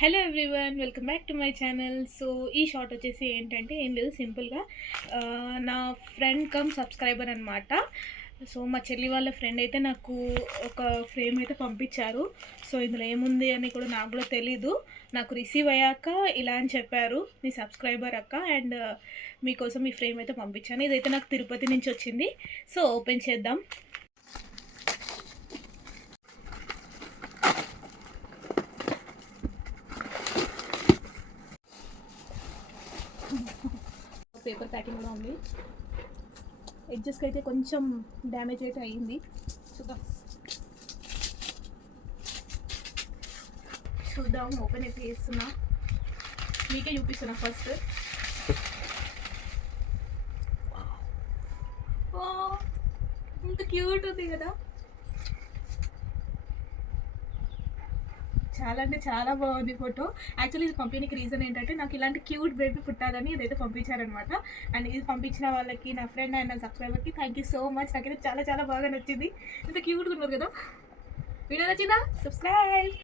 Hello everyone, welcome back to my channel. So ఈ short వచ్చేసి ఏంటంటే ఏం లేదు, సింపుల్గా నా ఫ్రెండ్ కమ్ సబ్స్క్రైబర్ అనమాట. సో మా చెల్లి వాళ్ళ ఫ్రెండ్ అయితే నాకు ఒక ఫ్రేమ్ అయితే పంపించారు. సో ఇందులో ఏముంది అని కూడా నాకు కూడా తెలీదు. నాకు రిసీవ్ అయ్యాక ఇలా అని చెప్పారు, మీ సబ్స్క్రైబర్ అక్క, అండ్ మీకోసం ఈ ఫ్రేమ్ అయితే పంపించాను. ఇదైతే నాకు తిరుపతి నుంచి వచ్చింది. సో ఓపెన్ చేద్దాం. పేపర్ ప్యాకింగ్ కూడా ఉంది. ఎడ్జెస్కి అయితే కొంచెం డ్యామేజ్ అయితే అయ్యింది. చూద్దాం ఓపెన్ అయితే చేస్తున్నా, మీకే చూపిస్తున్నా ఫస్ట్. ఇంత క్యూట్ ఉంది కదా, చాలా అంటే చాలా బాగుంది ఫోటో. యాక్చువల్లీ ఇది పంపించడానికి రీజన్ ఏంటంటే నాకు ఇలాంటి క్యూట్ బేబీ పుట్టాలని ఇదైతే పంపించారనమాట. అండ్ ఇది పంపించిన వాళ్ళకి, నా ఫ్రెండ్ అండ్ నా సబ్స్క్రైబర్కి థ్యాంక్ యూ సో మచ్. నాకైతే చాలా చాలా బాగా నచ్చింది. ఇంత క్యూట్గా ఉన్నారు కదా. వీడియో నచ్చిందా? సబ్స్క్రైబ్.